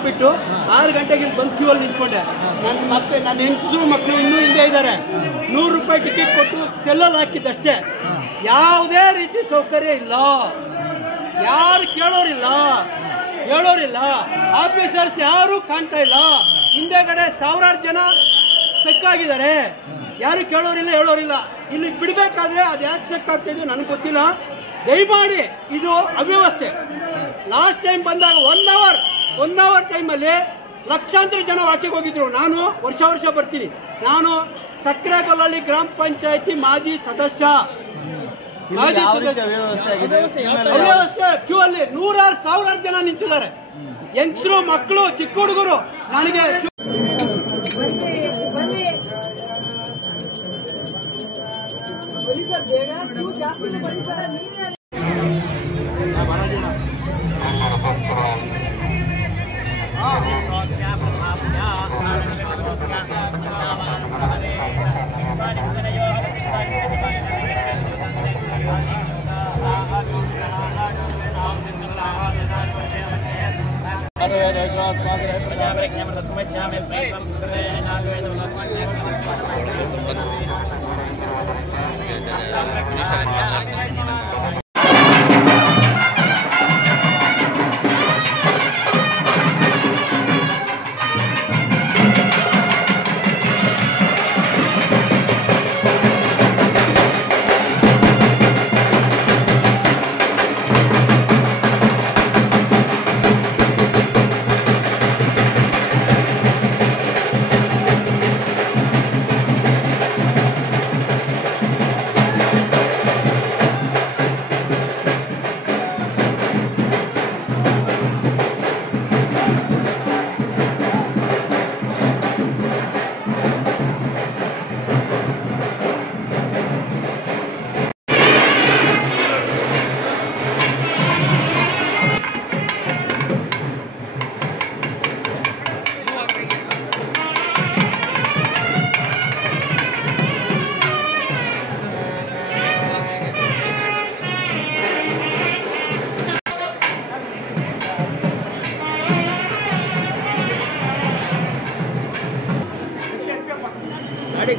ಕೊಟ್ಬಿಟ್ಟು 6 ಗಂಟೆಗೆ ಇಲ್ಲಿ ಬಂದು ಕ್ಯೂ ಅಲ್ಲಿ ನಿಂತ್ಕೊಂಡೆ. ನನ್ನ ಹೆಂಗಸರು ಮಕ್ಕಳು ಇನ್ನೂ ಹಿಂದೆ ಇದ್ದಾರೆ. 100 ರೂಪಾಯಿ ಟಿಕೆಟ್ ಕೊಟ್ಟು ಸೆಲ್ಲಲ್ಲಿ ಹಾಕಿದ್ದಷ್ಟೇ. ಯಾವುದೇ ರೀತಿ ಸೌಕರ್ಯ ಇಲ್ಲ, ಯಾರು ಕೇಳೋರಿಲ್ಲ, ಹೇಳೋರಿಲ್ಲ. ಆಫೀಸರ್ಸ್ ಯಾರು ಕಾಣ್ತಾ ಇಲ್ಲ. ಹಿಂದೆಗಡೆ ಸಾವಿರಾರು ಜನ ಸ್ಟಕ್ ಆಗಿದ್ದಾರೆ, ಯಾರು ಕೇಳೋರಿಲ್ಲ, ಹೇಳೋರಿಲ್ಲ. ಇಲ್ಲಿ ಬಿಡಬೇಕಾದ್ರೆ ಅದು ಯಾಕೆ ಸ್ಟಕ್ ಆಗ್ತಿದೆ ನನಗೆ ಗೊತ್ತಿಲ್ಲ. ದಯಮಾಡಿ ಇದು ಅವ್ಯವಸ್ಥೆ. ಲಾಸ್ಟ್ ಟೈಮ್ ಬಂದಾಗ 1 ಅವರ್ ಟೈಮಲ್ಲಿ ಲಕ್ಷಾಂತರ ಜನ ಆಚೆಗೆ ಹೋಗಿದ್ರು. ನಾನು ವರ್ಷ ಬರ್ತೀನಿ. ನಾನು ಸಕ್ರೆಗೊಲ್ಲಳ್ಳಿ ಗ್ರಾಮ ಪಂಚಾಯತಿ ಮಾಜಿ ಸದಸ್ಯ. ಅವ್ಯವಸ್ಥೆ ಕ್ಯೂ ಅಲ್ಲಿ 100,000 ಜನ ನಿಂತಿದ್ದಾರೆ. ಯಂಗ್ಸ್ರು, ಮಕ್ಕಳು, ಚಿಕ್ಕ ಹುಡುಗರು. ನನಗೆ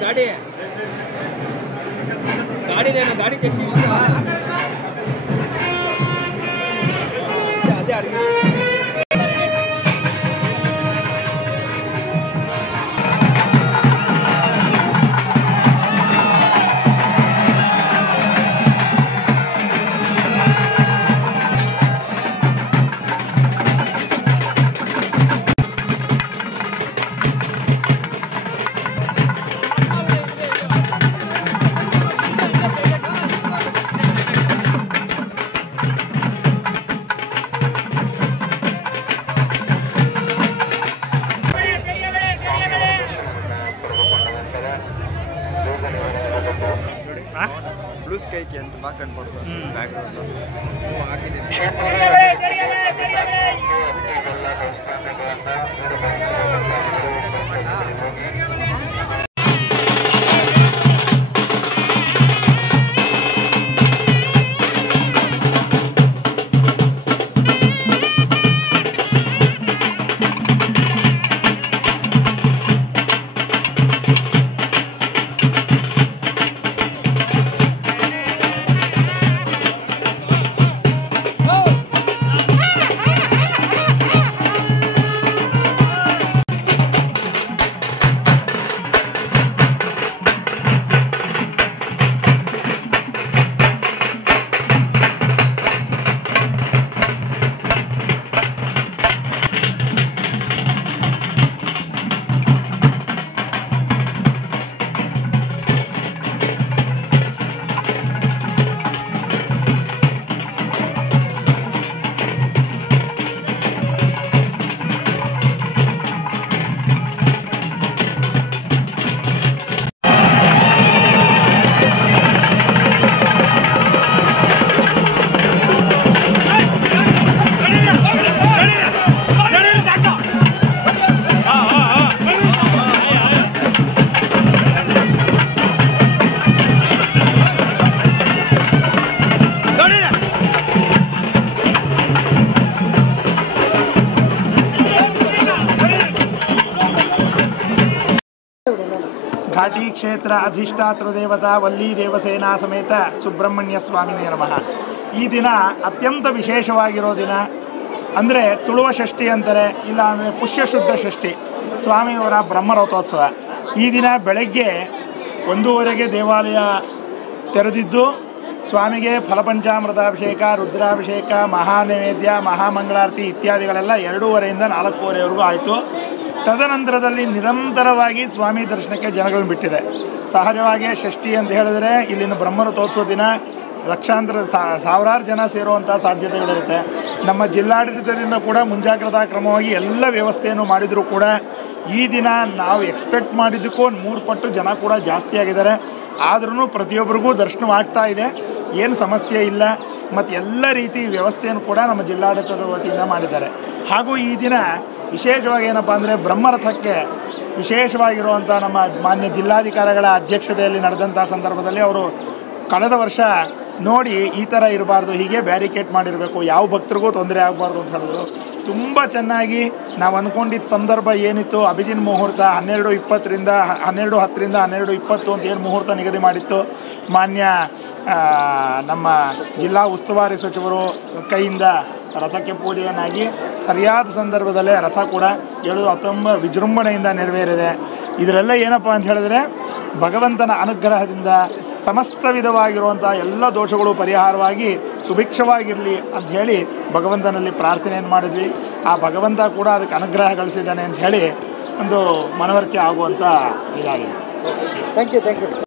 ಗಾಡಿ ಚೆಕ್ ಅದೇ ಅಡುಗೆ ಬ್ಲೂ ಸ್ಕೈకి ఎంత బాగా కనపడుతుంది బ్యాక్గ్రౌండ్ లో ಘಾಟಿ ಕ್ಷೇತ್ರ ಅಧಿಷ್ಠಾತೃ ದೇವತಾ ವಲ್ಲಿ ದೇವಸೇನಾ ಸಮೇತ ಸುಬ್ರಹ್ಮಣ್ಯ ಸ್ವಾಮಿನೇ ನಮಃ. ಈ ದಿನ ಅತ್ಯಂತ ವಿಶೇಷವಾಗಿರೋ ದಿನ. ಅಂದರೆ ತುಳುವ ಷಷ್ಠಿ ಅಂತಾರೆ, ಇಲ್ಲ ಅಂದರೆ ಪುಷ್ಯ ಶುದ್ಧ ಷಷ್ಠಿ, ಸ್ವಾಮಿಯವರ ಬ್ರಹ್ಮರಥೋತ್ಸವ. ಈ ದಿನ ಬೆಳಗ್ಗೆ 1:30ಗೆ ದೇವಾಲಯ ತೆರೆದಿದ್ದು ಸ್ವಾಮಿಗೆ ಫಲಪಂಚಾಮೃತಾಭಿಷೇಕ, ರುದ್ರಾಭಿಷೇಕ, ಮಹಾನೈವೇದ್ಯ, ಮಹಾಮಂಗಳಾರತಿ ಇತ್ಯಾದಿಗಳೆಲ್ಲ 2:30ಯಿಂದ 4:30ವರೆಗೂ ಆಯಿತು. ತದನಂತರದಲ್ಲಿ ನಿರಂತರವಾಗಿ ಸ್ವಾಮಿ ದರ್ಶನಕ್ಕೆ ಜನಗಳನ್ನು ಬಿಟ್ಟಿದೆ. ಸಹಜವಾಗಿ ಷಷ್ಠಿ ಅಂತ ಹೇಳಿದ್ರೆ ಇಲ್ಲಿನ ಬ್ರಹ್ಮರಥೋತ್ಸವ ದಿನ ಲಕ್ಷಾಂತರ ಸಾವಿರಾರು ಜನ ಸೇರುವಂಥ ಸಾಧ್ಯತೆಗಳಿರುತ್ತೆ. ನಮ್ಮ ಜಿಲ್ಲಾಡಳಿತದಿಂದ ಕೂಡ ಮುಂಜಾಗ್ರತಾ ಕ್ರಮವಾಗಿ ಎಲ್ಲ ವ್ಯವಸ್ಥೆಯನ್ನು ಮಾಡಿದರೂ ಕೂಡ ಈ ದಿನ ನಾವು ಎಕ್ಸ್ಪೆಕ್ಟ್ ಮಾಡಿದ್ದಕ್ಕೂ 3 ಪಟ್ಟು ಜನ ಕೂಡ ಜಾಸ್ತಿ ಆಗಿದ್ದಾರೆ. ಆದ್ರೂ ಪ್ರತಿಯೊಬ್ಬರಿಗೂ ದರ್ಶನವಾಗ್ತಾ ಇದೆ, ಏನು ಸಮಸ್ಯೆ ಇಲ್ಲ. ಮತ್ತು ಎಲ್ಲ ರೀತಿ ವ್ಯವಸ್ಥೆಯನ್ನು ಕೂಡ ನಮ್ಮ ಜಿಲ್ಲಾಡಳಿತದ ವತಿಯಿಂದ ಮಾಡಿದ್ದಾರೆ. ಹಾಗೂ ಈ ದಿನ ವಿಶೇಷವಾಗಿ ಏನಪ್ಪ ಅಂದರೆ ಬ್ರಹ್ಮರಥಕ್ಕೆ ವಿಶೇಷವಾಗಿರುವಂಥ ನಮ್ಮ ಮಾನ್ಯ ಜಿಲ್ಲಾಧಿಕಾರಿಗಳ ಅಧ್ಯಕ್ಷತೆಯಲ್ಲಿ ನಡೆದಂಥ ಸಂದರ್ಭದಲ್ಲಿ ಅವರು ಕಳೆದ ವರ್ಷ ನೋಡಿ ಈ ಥರ ಇರಬಾರ್ದು, ಹೀಗೆ ಬ್ಯಾರಿಕೇಡ್ ಮಾಡಿರಬೇಕು, ಯಾವ ಭಕ್ತರಿಗೂ ತೊಂದರೆ ಆಗಬಾರ್ದು ಅಂತ ಹೇಳಿದ್ರು. ತುಂಬ ಚೆನ್ನಾಗಿ ನಾವು ಅಂದ್ಕೊಂಡಿದ್ದ ಸಂದರ್ಭ ಏನಿತ್ತು, ಅಭಿಜಿನ್ ಮುಹೂರ್ತ 12:10ರಿಂದ 12:20 ಅಂತ ಏನು ಮುಹೂರ್ತ ನಿಗದಿ ಮಾಡಿತ್ತು, ಮಾನ್ಯ ನಮ್ಮ ಜಿಲ್ಲಾ ಉಸ್ತುವಾರಿ ಸಚಿವರು ಕೈಯಿಂದ ರಥಕ್ಕೆ ಪೂಜೆಯನ್ನಾಗಿ ಸರಿಯಾದ ಸಂದರ್ಭದಲ್ಲೇ ರಥ ಕೂಡ 7-19 ವಿಜೃಂಭಣೆಯಿಂದ ನೆರವೇರಿದೆ. ಇದರೆಲ್ಲ ಏನಪ್ಪ ಅಂತ ಹೇಳಿದ್ರೆ ಭಗವಂತನ ಅನುಗ್ರಹದಿಂದ ಸಮಸ್ತ ವಿಧವಾಗಿರುವಂಥ ಎಲ್ಲ ದೋಷಗಳು ಪರಿಹಾರವಾಗಿ ಸುಭಿಕ್ಷವಾಗಿರಲಿ ಅಂತ ಹೇಳಿ ಭಗವಂತನಲ್ಲಿ ಪ್ರಾರ್ಥನೆಯನ್ನು ಮಾಡಿದ್ವಿ. ಆ ಭಗವಂತ ಕೂಡ ಅದಕ್ಕೆ ಅನುಗ್ರಹ ಗಳಿಸಿದ್ದಾನೆ ಅಂತ ಹೇಳಿ ಒಂದು ಮನವರಿಕೆ ಆಗುವಂಥ ಇದಾಗಿದೆ. Thank you.